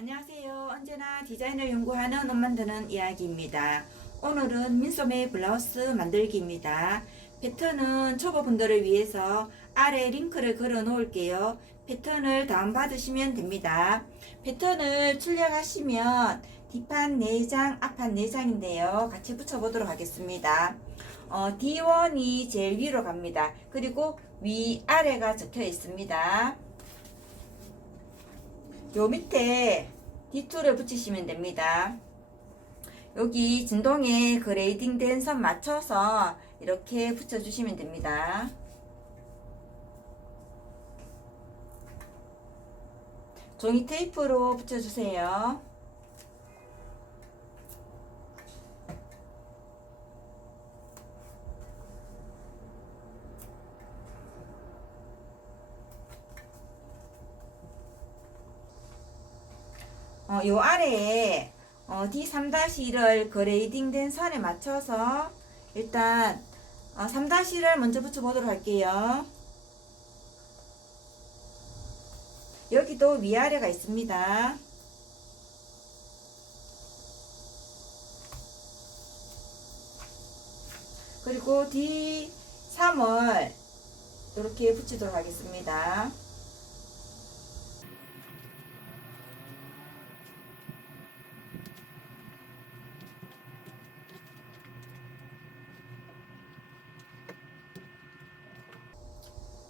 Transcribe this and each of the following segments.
안녕하세요. 언제나 디자인을 연구하는 옷 만드는 이야기입니다. 오늘은 민소매 블라우스 만들기입니다. 패턴은 초보분들을 위해서 아래 링크를 걸어 놓을게요. 패턴을 다운받으시면 됩니다. 패턴을 출력하시면 뒷판 4장, 앞판 4장인데요. 같이 붙여보도록 하겠습니다. D1이 제일 위로 갑니다. 그리고 위아래가 적혀 있습니다. 요 밑에 D2를 붙이시면 됩니다. 여기 진동에 그레이딩 된 선 맞춰서 이렇게 붙여주시면 됩니다. 종이 테이프로 붙여주세요. 요 아래에 D3-1을 그레이딩 된 선에 맞춰서 일단 3-1을 먼저 붙여보도록 할게요. 여기도 위아래가 있습니다. 그리고 D3을 이렇게 붙이도록 하겠습니다.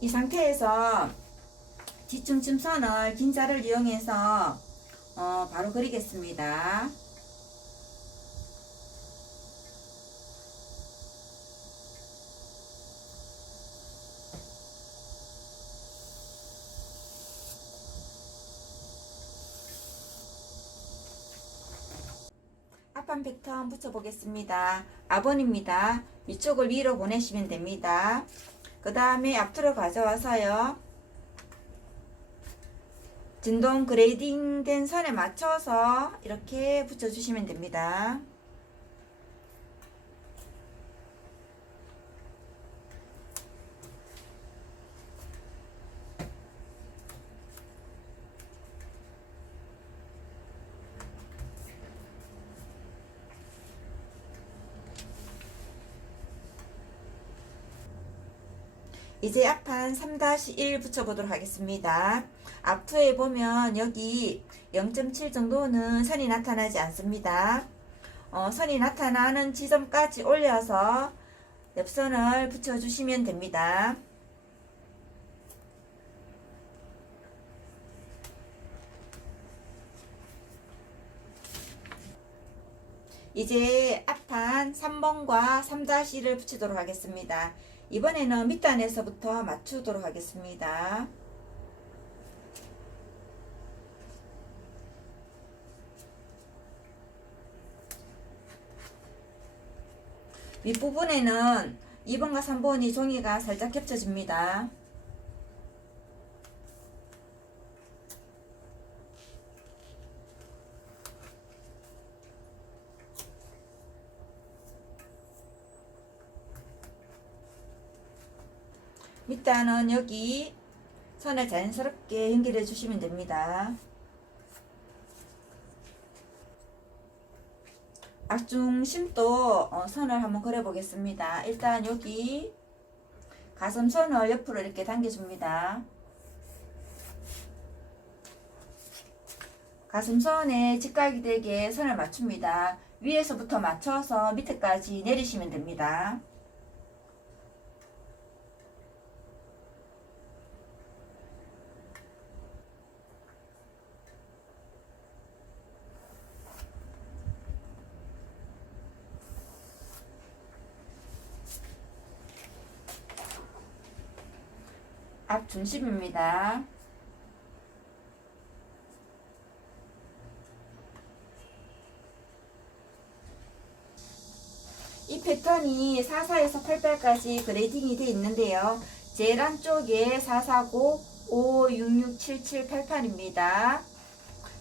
이 상태에서 뒤춤춤선을 긴 자를 이용해서 바로 그리겠습니다. 앞판 패턴 붙여보겠습니다. 앞원입니다. 위쪽을 위로 보내시면 됩니다. 그 다음에 앞으로 가져와서요. 진동 그레이딩 된 선에 맞춰서 이렇게 붙여주시면 됩니다. 이제 앞판 3-1 붙여보도록 하겠습니다. 앞에 보면 여기 0.7 정도는 선이 나타나지 않습니다. 선이 나타나는 지점까지 올려서 옆선을 붙여주시면 됩니다. 이제 앞판 3번과 3-1을 붙이도록 하겠습니다. 이번에는 밑단에서부터 맞추도록 하겠습니다. 윗부분에는 2번과 3번이 종이가 살짝 겹쳐집니다. 밑단은 여기 선을 자연스럽게 연결해 주시면 됩니다. 앞중심도 선을 한번 그려 보겠습니다. 일단 여기 가슴선을 옆으로 이렇게 당겨줍니다. 가슴선에 직각이 되게 선을 맞춥니다. 위에서부터 맞춰서 밑에까지 내리시면 됩니다. 앞 중심입니다. 이 패턴이 44에서 88까지 그레이딩이 되어 있는데요. 제일 안쪽에 449, 5, 66, 77, 88입니다.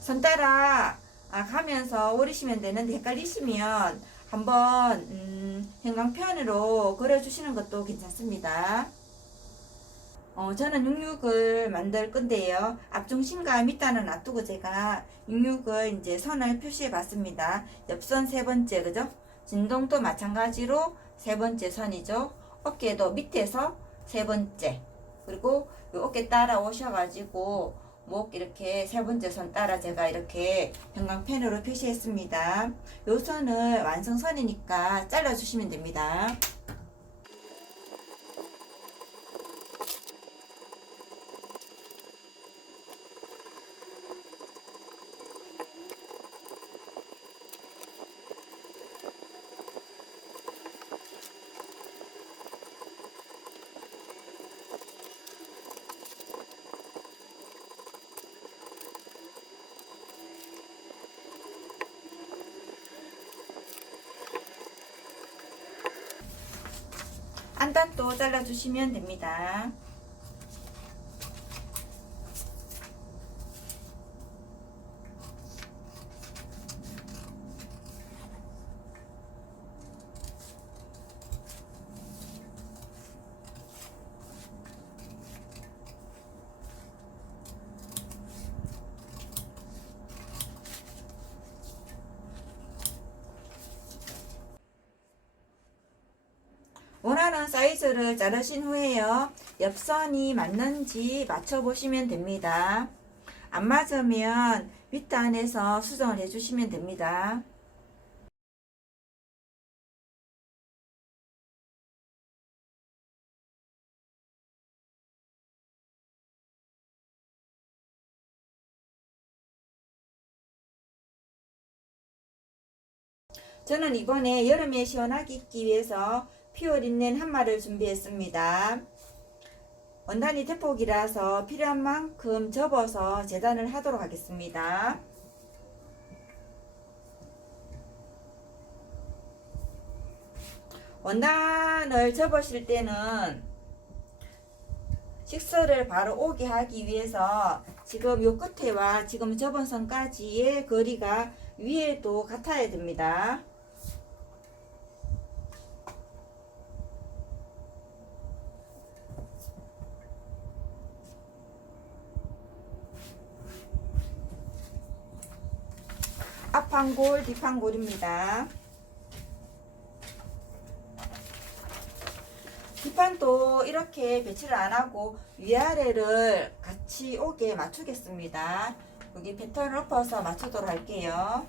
선 따라 가면서 오르시면 되는데 헷갈리시면 한번 형광펜으로 그려주시는 것도 괜찮습니다. 저는 66을 만들 건데요. 앞중심과 밑단은 놔두고 제가 66을 이제 선을 표시해 봤습니다. 옆선 세 번째, 그죠? 진동도 마찬가지로 세 번째 선이죠. 어깨도 밑에서 세 번째. 그리고 요 어깨 따라 오셔가지고 목 이렇게 세 번째 선 따라 제가 이렇게 형광펜으로 표시했습니다. 요 선을 완성선이니까 잘라주시면 됩니다. 안단도 잘라주시면 됩니다. 원하는 사이즈를 자르신 후에요. 옆선이 맞는지 맞춰보시면 됩니다. 안 맞으면 밑단에서 수정을 해주시면 됩니다. 저는 이번에 여름에 시원하게 입기 위해서 퓨어 린넨 한마를 준비했습니다. 원단이 대폭이라서 필요한 만큼 접어서 재단을 하도록 하겠습니다. 원단을 접으실 때는 식설을 바로 오게 하기 위해서 지금 요 끝에와 지금 접은 선까지의 거리가 위에도 같아야 됩니다. 앞판골, 뒷판골입니다. 뒷판도 이렇게 배치를 안하고 위아래를 같이 오게 맞추겠습니다. 여기 패턴을 엎어서 맞추도록 할게요.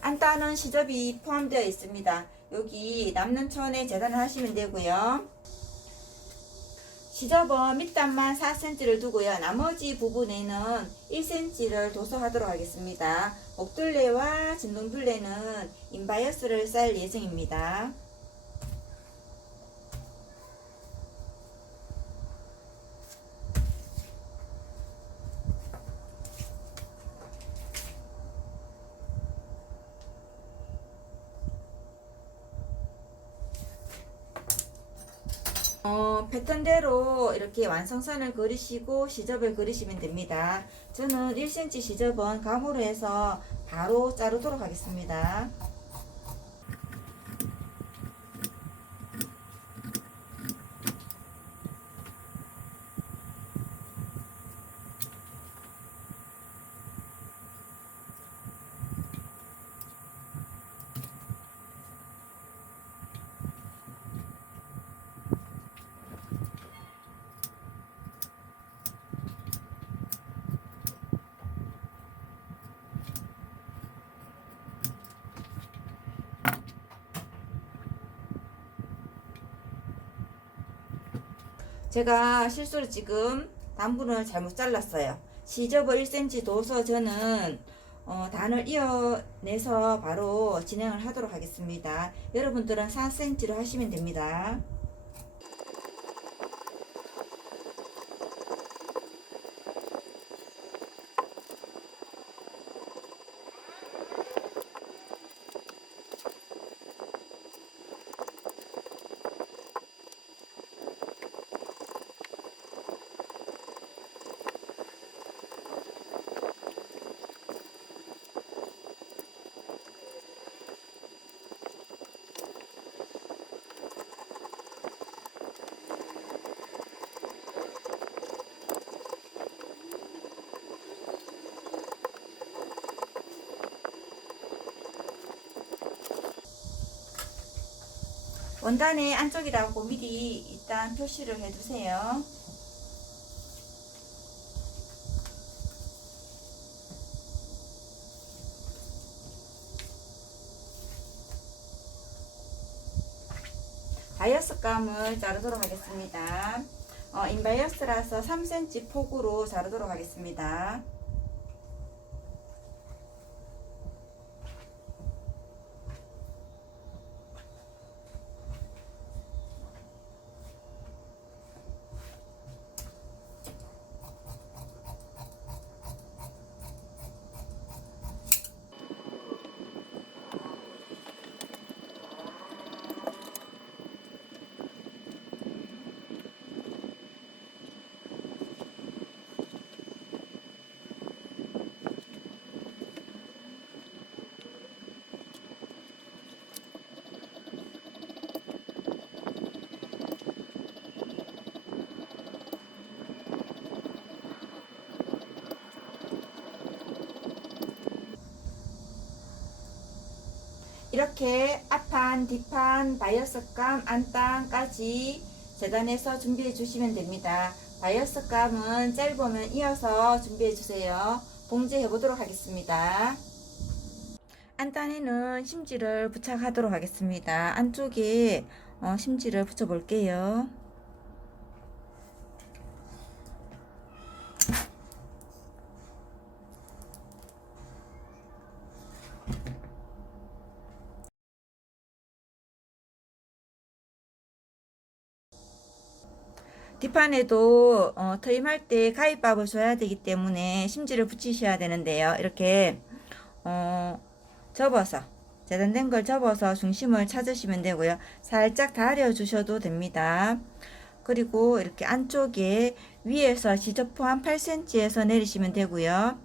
안단은 시접이 포함되어 있습니다. 여기 남는 천에 재단을 하시면 되고요. 시접은 밑단만 4cm를 두고요. 나머지 부분에는 1cm를 도소하도록 하겠습니다. 목둘레와 진동둘레는 인바이어스를 쌀 예정입니다. 패턴대로 이렇게 완성선을 그리시고 시접을 그리시면 됩니다. 저는 1cm 시접은 감으로 해서 바로 자르도록 하겠습니다. 제가 실수로 지금 단분을 잘못 잘랐어요. 시접을 1cm 둬서 저는 단을 이어내서 바로 진행을 하도록 하겠습니다. 여러분들은 4cm로 하시면 됩니다. 원단의 안쪽이라고 미리 일단 표시를 해두세요. 바이어스 감을 자르도록 하겠습니다. 인바이어스라서 3cm 폭으로 자르도록 하겠습니다. 이렇게 앞판, 뒷판, 바이어스감, 안단까지 재단해서 준비해 주시면 됩니다. 바이어스감은 짧으면 이어서 준비해 주세요. 봉제해 보도록 하겠습니다. 안단에는 심지를 부착하도록 하겠습니다. 안쪽에 심지를 붙여 볼게요. 뒷판에도 트임할 때 가위밥을 줘야 되기 때문에 심지를 붙이셔야 되는데요. 이렇게 접어서 재단된 걸 접어서 중심을 찾으시면 되고요. 살짝 다려 주셔도 됩니다. 그리고 이렇게 안쪽에 위에서 지적 포함 8cm에서 내리시면 되고요.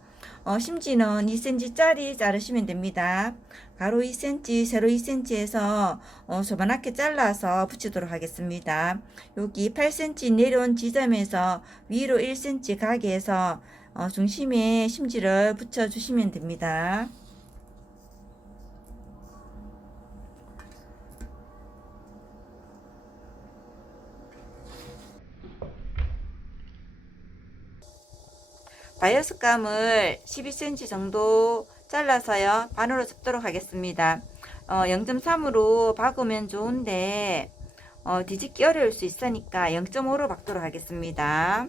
심지는 2cm 짜리 자르시면 됩니다. 가로 2cm, 세로 2cm에서 조그맣게 잘라서 붙이도록 하겠습니다. 여기 8cm 내려온 지점에서 위로 1cm 가게 해서 중심에 심지를 붙여 주시면 됩니다. 바이어스 감을 12cm 정도 잘라서요 반으로 접도록 하겠습니다. 0.3으로 박으면 좋은데 뒤집기 어려울 수 있으니까 0.5로 박도록 하겠습니다.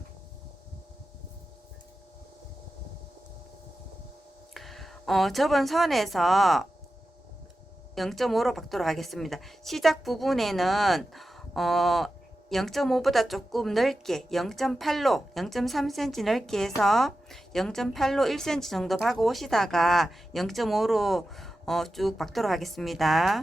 접은 선에서 0.5로 박도록 하겠습니다. 시작 부분에는 0.5보다 조금 넓게 0.8로 0.3cm 넓게 해서 0.8로 1cm 정도 박아 오시다가 0.5로 쭉 박도록 하겠습니다.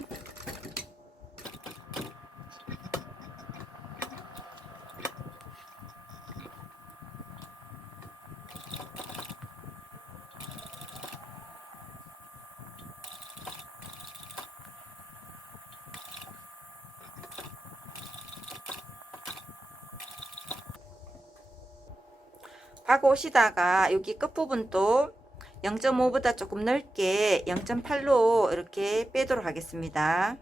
박아 오시다가 여기 끝부분도 0.5보다 조금 넓게 0.8로 이렇게 빼도록 하겠습니다.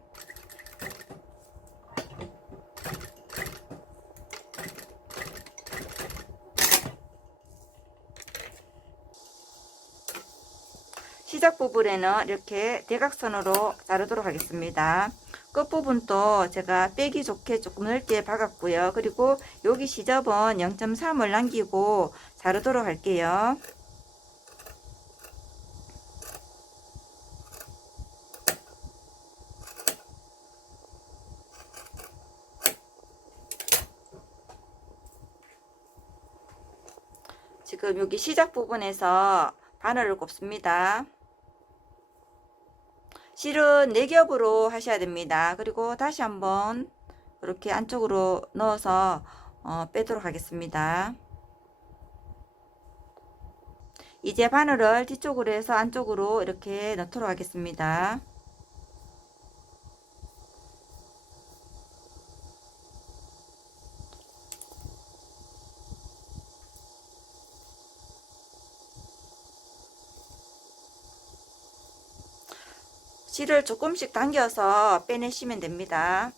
시작 부분에는 이렇게 대각선으로 자르도록 하겠습니다. 끝부분도 제가 빼기 좋게 조금 넓게 박았고요. 그리고 여기 시접은 0.3을 남기고 자르도록 할게요. 지금 여기 시작 부분에서 바늘을 꼽습니다. 실은 4겹으로 하셔야 됩니다. 그리고 다시 한번 이렇게 안쪽으로 넣어서 빼도록 하겠습니다. 이제 바늘을 뒤쪽으로 해서 안쪽으로 이렇게 넣도록 하겠습니다. 실을 조금씩 당겨서 빼내시면 됩니다.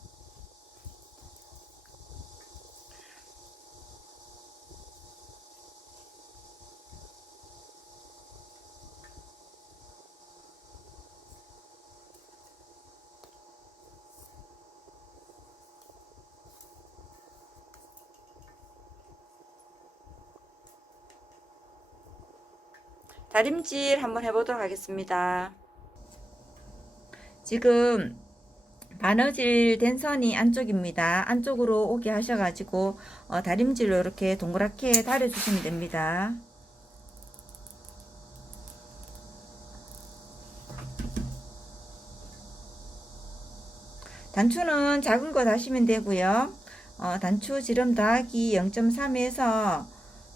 다림질 한번 해보도록 하겠습니다. 지금 바느질 된 선이 안쪽입니다. 안쪽으로 오게 하셔가지고 다림질로 이렇게 동그랗게 다려주시면 됩니다. 단추는 작은 거 다시면 되고요. 단추 지름 더하기 0.3에서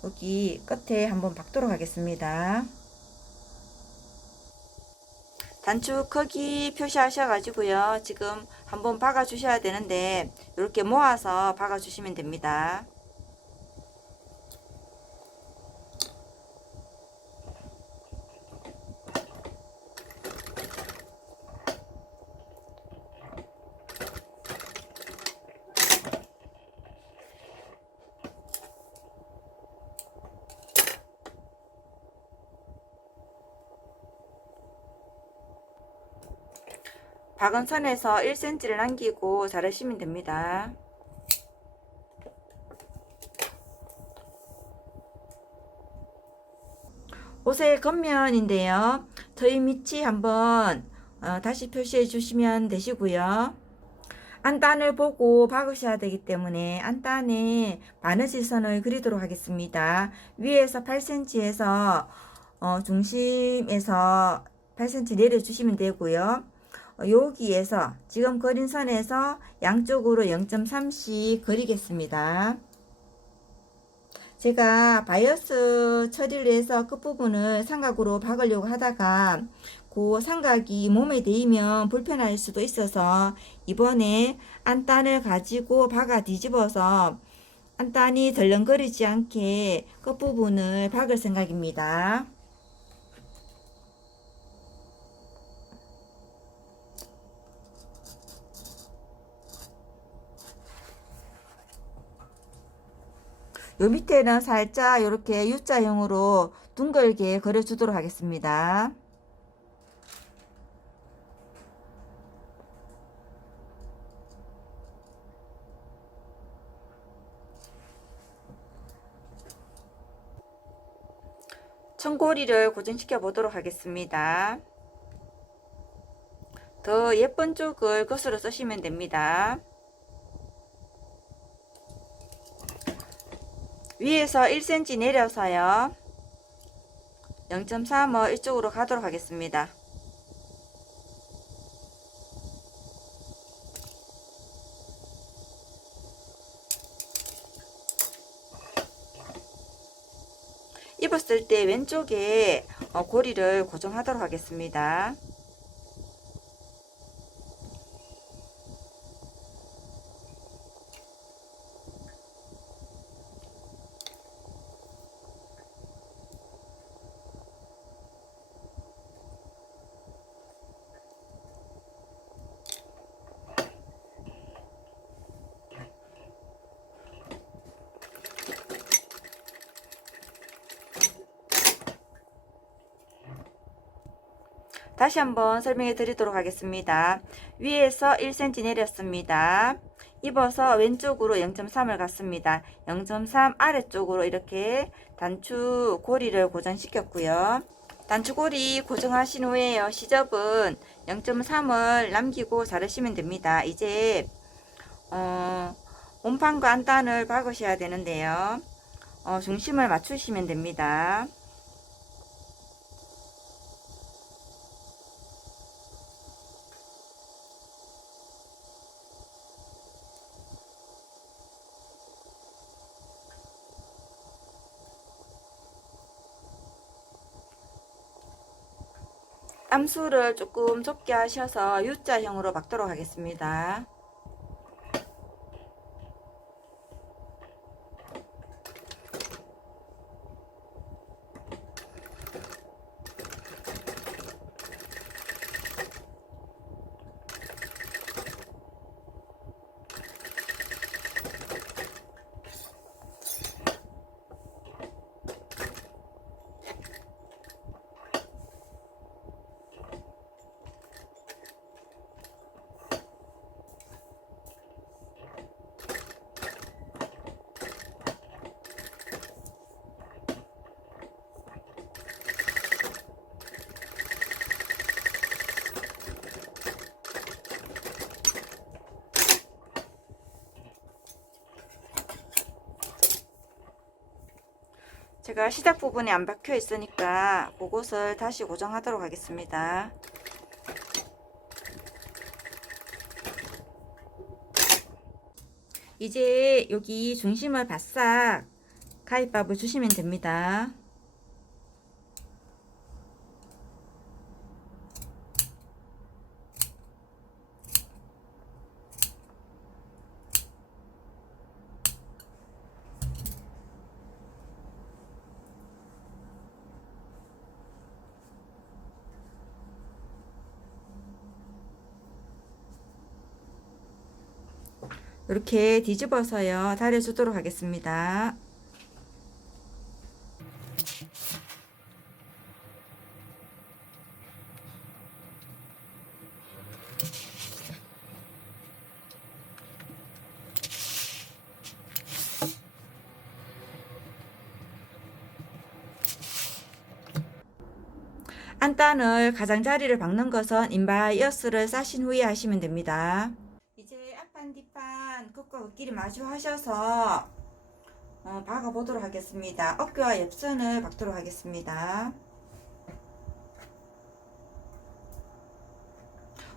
여기 끝에 한번 박도록 하겠습니다. 단추 크기 표시하셔가지고요. 지금 한번 박아 주셔야 되는데 이렇게 모아서 박아 주시면 됩니다. 박은 선에서 1cm를 남기고 자르시면 됩니다. 옷의 겉면인데요. 저희 밑이 한번 다시 표시해 주시면 되시고요. 안단을 보고 박으셔야 되기 때문에 안단에 바느질 선을 그리도록 하겠습니다. 위에서 8cm에서 중심에서 8cm 내려주시면 되고요. 여기에서 지금 그린 선에서 양쪽으로 0.3씩 그리겠습니다. 제가 바이어스 처리를 해서 끝부분을 삼각으로 박으려고 하다가 그 삼각이 몸에 대이면 불편할 수도 있어서 이번에 안단을 가지고 박아 뒤집어서 안단이 덜렁거리지 않게 끝부분을 박을 생각입니다. 요 밑에는 살짝 이렇게 U자형으로 둥글게 그려주도록 하겠습니다. 청고리를 고정시켜 보도록 하겠습니다. 더 예쁜 쪽을 것으로 쓰시면 됩니다. 위에서 1cm 내려서요. 0.3을 이쪽으로 가도록 하겠습니다. 입었을 때 왼쪽에 고리를 고정하도록 하겠습니다. 다시 한번 설명해 드리도록 하겠습니다. 위에서 1cm 내렸습니다. 입어서 왼쪽으로 0.3을 갔습니다. 0.3 아래쪽으로 이렇게 단추 고리를 고정시켰고요. 단추 고리 고정하신 후에요. 시접은 0.3을 남기고 자르시면 됩니다. 이제 몸판과 안단을 박으셔야 되는데요. 중심을 맞추시면 됩니다. 암수를 조금 좁게 하셔서 U자형으로 박도록 하겠습니다. 제가 시작 부분이 안 박혀 있으니까 그곳을 다시 고정하도록 하겠습니다. 이제 여기 중심을 바싹 가위밥을 주시면 됩니다. 이렇게 뒤집어서요 달여주도록 하겠습니다. 안단을 가장자리를 박는 것은 인바이어스를 싸신 후에 하시면 됩니다. 이제 앞판 뒷판 끝과 끝끼리 마주하셔서 박아 보도록 하겠습니다. 어깨와 옆선을 박도록 하겠습니다.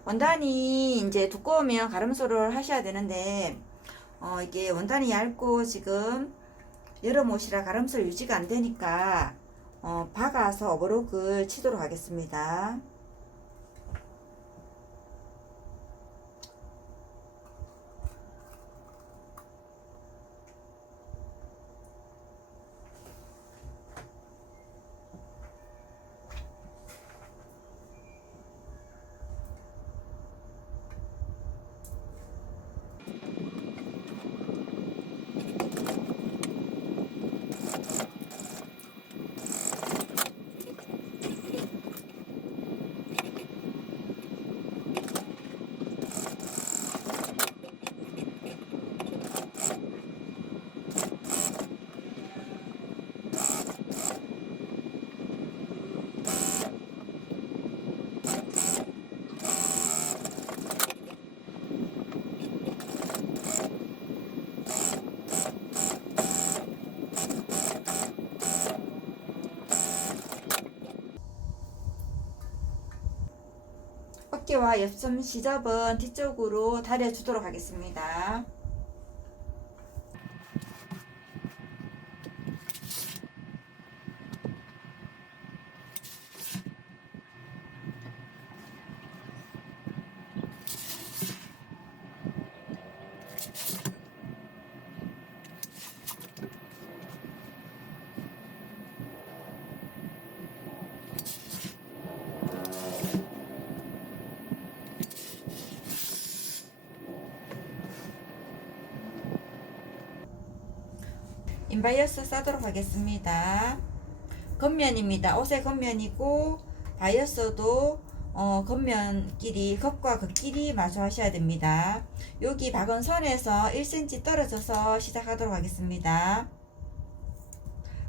원단이 이제 두꺼우면 가름소를 하셔야 되는데 이게 원단이 얇고 지금 여름 옷이라 가름소 유지가 안 되니까 박아서 오버록을 치도록 하겠습니다. 어깨와 옆선 시접은 뒤쪽으로 다려주도록 하겠습니다. 인바이어스 싸도록 하겠습니다. 겉면입니다. 옷의 겉면이고 바이어스도 겉면끼리 겉과 겉끼리 마주하셔야 됩니다. 여기 박은 선에서 1cm 떨어져서 시작하도록 하겠습니다.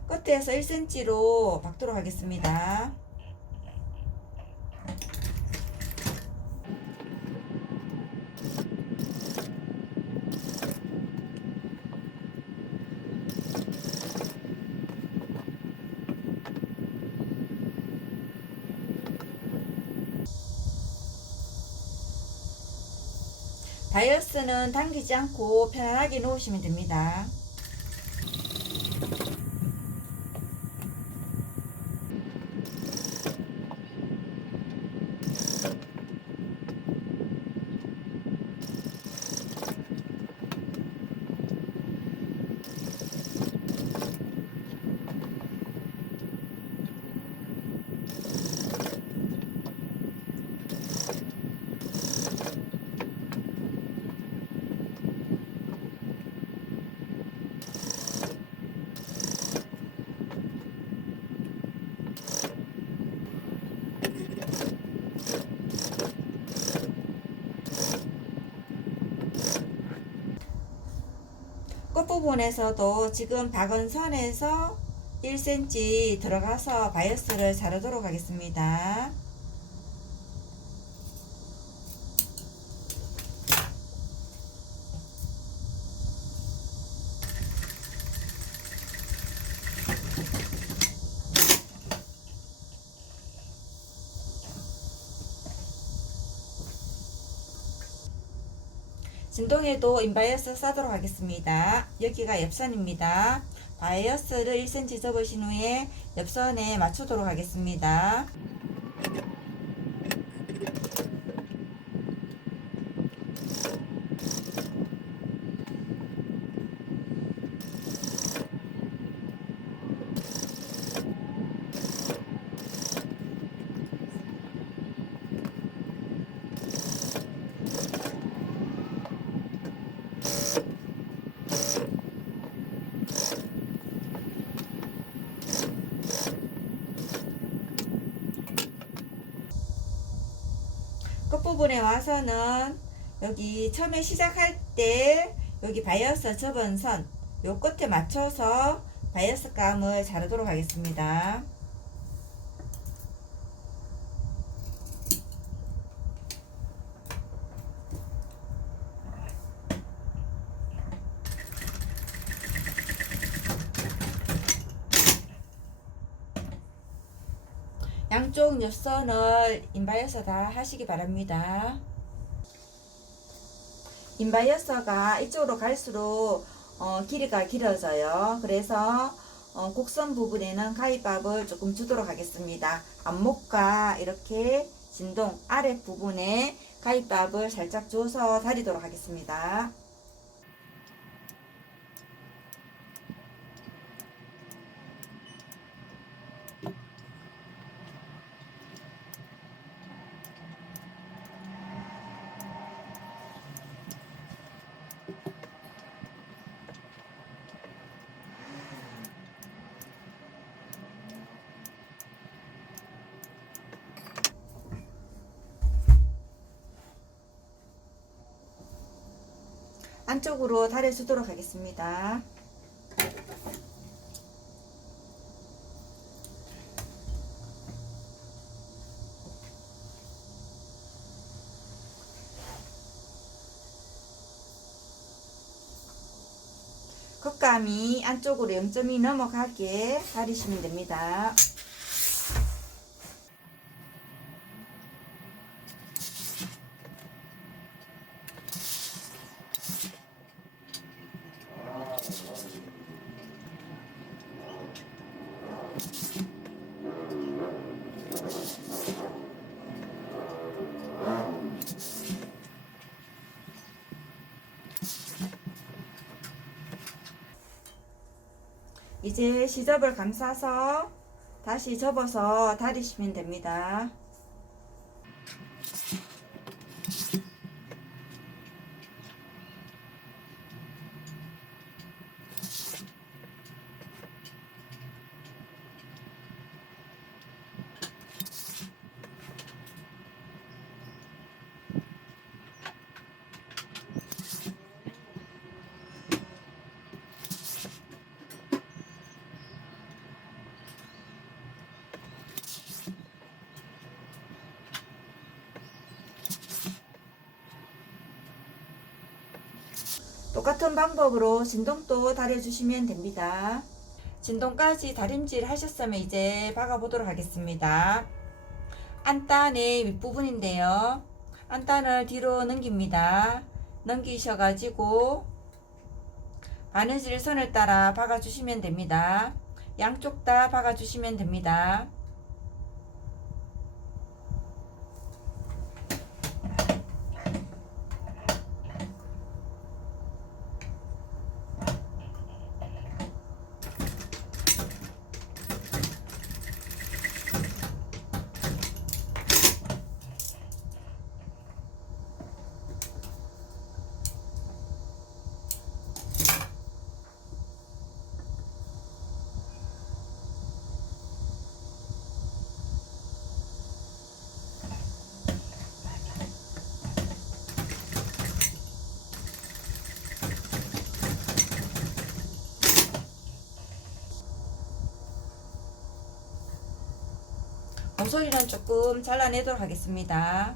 끝에서 1cm로 박도록 하겠습니다. 바이어스는 당기지 않고 편안하게 놓으시면 됩니다. 끝부분에서도 지금 박은 선에서 1cm 들어가서 바이어스를 자르도록 하겠습니다. 진동에도 인바이어스 싸도록 하겠습니다. 여기가 옆선입니다. 바이어스를 1cm 접으신 후에 옆선에 맞추도록 하겠습니다. 끝부분에 와서는 여기 처음에 시작할 때 여기 바이어스 접은 선 요 끝에 맞춰서 바이어스 감을 자르도록 하겠습니다. 양쪽 옆선을 인바이어서 다 하시기 바랍니다. 인바이어서가 이쪽으로 갈수록 길이가 길어져요. 그래서 곡선 부분에는 가위밥을 조금 주도록 하겠습니다. 앞목과 이렇게 진동 아래 부분에 가위밥을 살짝 줘서 다리도록 하겠습니다. 안쪽으로 다려주도록 하겠습니다. 겉감이 안쪽으로 0.2 넘어가게 다리시면 됩니다. 이제 시접을 감싸서 다시 접어서 다리시면 됩니다. 똑같은 방법으로 진동도 다려주시면 됩니다. 진동까지 다림질 하셨으면 이제 박아 보도록 하겠습니다. 안단의 윗부분인데요. 안단을 뒤로 넘깁니다. 넘기셔가지고 바느질 선을 따라 박아 주시면 됩니다. 양쪽 다 박아 주시면 됩니다. 모서리는 조금 잘라내도록 하겠습니다.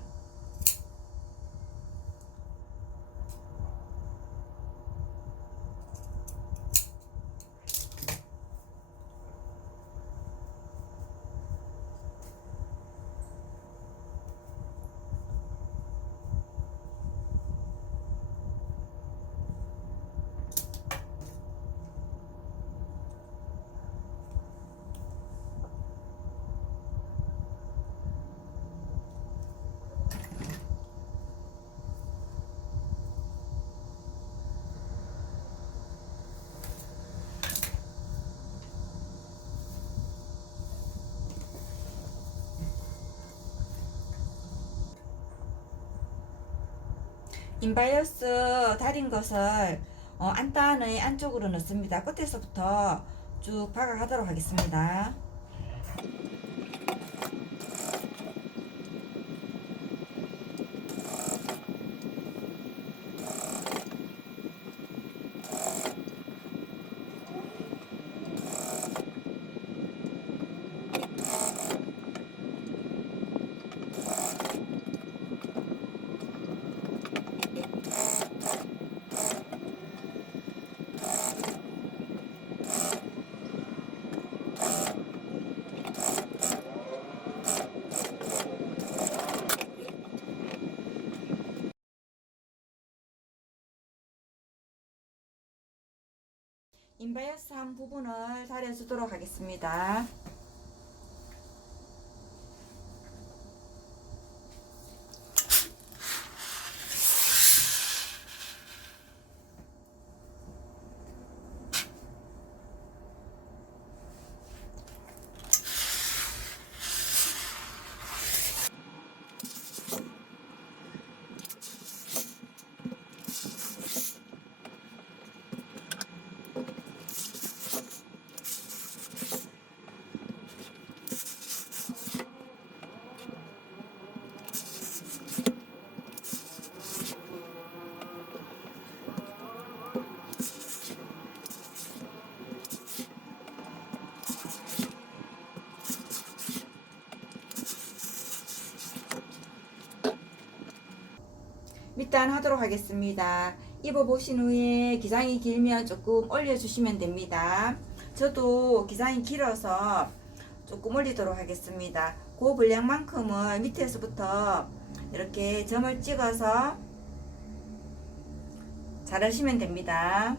인바이어스 달인 것을 안단의 안쪽으로 넣습니다. 끝에서부터 쭉 박아가도록 하겠습니다. 인바이어스 한 부분을 다려주도록 하겠습니다. 밑단 하도록 하겠습니다. 입어보신 후에 기장이 길면 조금 올려주시면 됩니다. 저도 기장이 길어서 조금 올리도록 하겠습니다. 그 분량만큼을 밑에서부터 이렇게 점을 찍어서 자르시면 됩니다.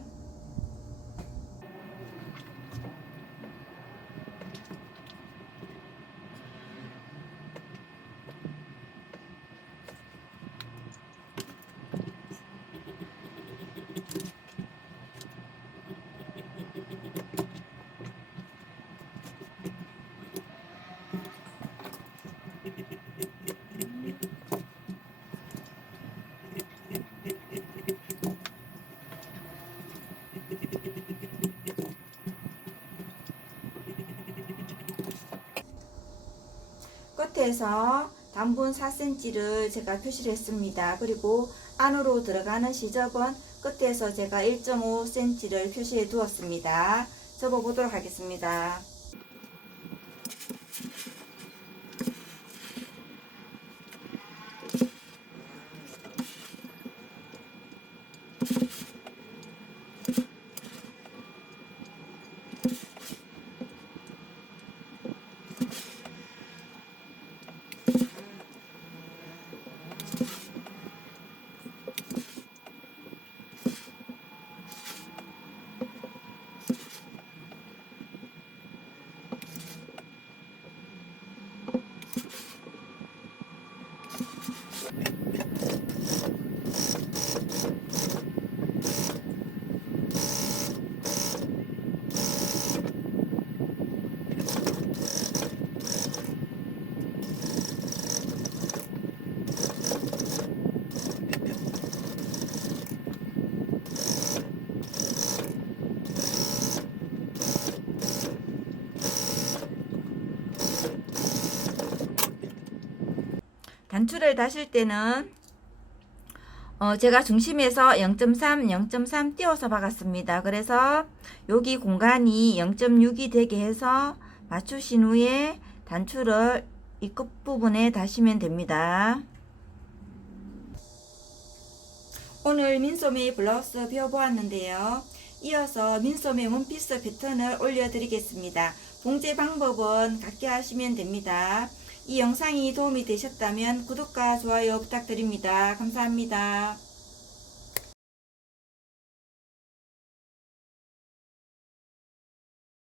끝에서 단분 4cm를 제가 표시를 했습니다. 그리고 안으로 들어가는 시접은 끝에서 제가 1.5cm를 표시해 두었습니다. 접어 보도록 하겠습니다. 단추를 다실 때는 제가 중심에서 0.3 띄워서 박았습니다. 그래서 여기 공간이 0.6이 되게 해서 맞추신 후에 단추를 이 끝부분에 다시면 됩니다. 오늘 민소매 블라우스 배워보았는데요. 이어서 민소매 원피스 패턴을 올려드리겠습니다. 봉제 방법은 같게 하시면 됩니다. 이 영상이 도움이 되셨다면 구독과 좋아요 부탁드립니다. 감사합니다.